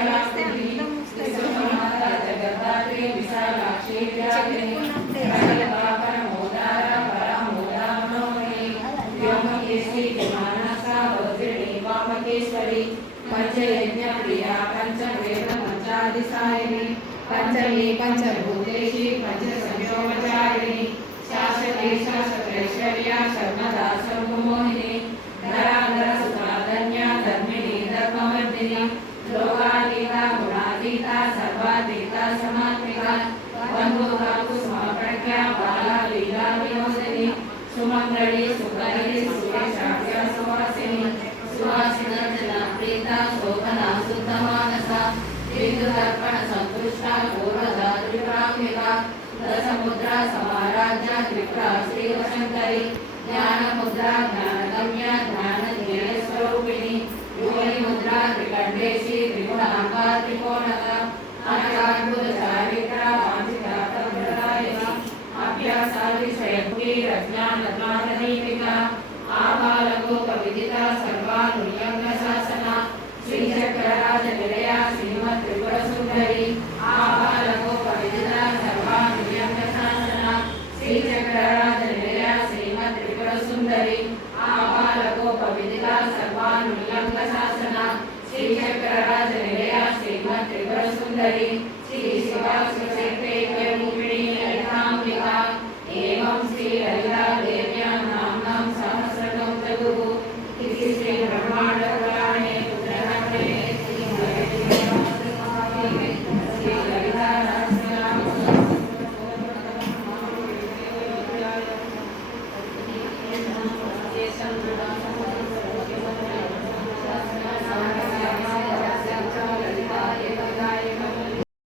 మంగళాంబిని విశ్వమాత జగద్ధాత్రి విశాలాక్షి వ్యాపిని సకల పాపన మోదార పరమోదామనోమణి వ్యోమకేశి మానస వజ్రిణి వామకేశ్వరి పంచయజ్ఞ ప్రియా పంచవేద పంచాదిసాయిని పంచమి పంచభూతేషి పంచ సంయోగచారిణి శాశ్వతే శాశ్వతైశ్వర్య శర్మదా సర్వమోహిని సుమంగళి సుకరి సురేషాఖ్య సువాసిని సువాసిన జన ప్రీత శోభన శుద్ధ మానస బిందుదర్పణ సంతుష్ట పూర్వదా త్రిపురాంబిక దశముద్ర సమారాధ్య త్రిపుర శ్రీవశంకరి జ్ఞానముద్ర జ్ఞానగమ్య జ్ఞాన జ్ఞేయ స్వరూపిణి యోని ముద్ర త్రికండేశి త్రిగుణాంబ త్రికోణక అనాద్భుత రత్నానమానదీపిక ఆపాలగోప విదిత సర్వానుల్లంఘ శాసన శ్రీచక్రరాజ నిలయ శ్రీమత్ త్రిపుర సుందరి ఆపాలగోప విదిత సర్వానుల్లంఘ శాసన శ్రీచక్రరాజ నిలయ శ్రీమత్ త్రిపుర సుందరి ఆపాలగోప శ్రీ శివాసు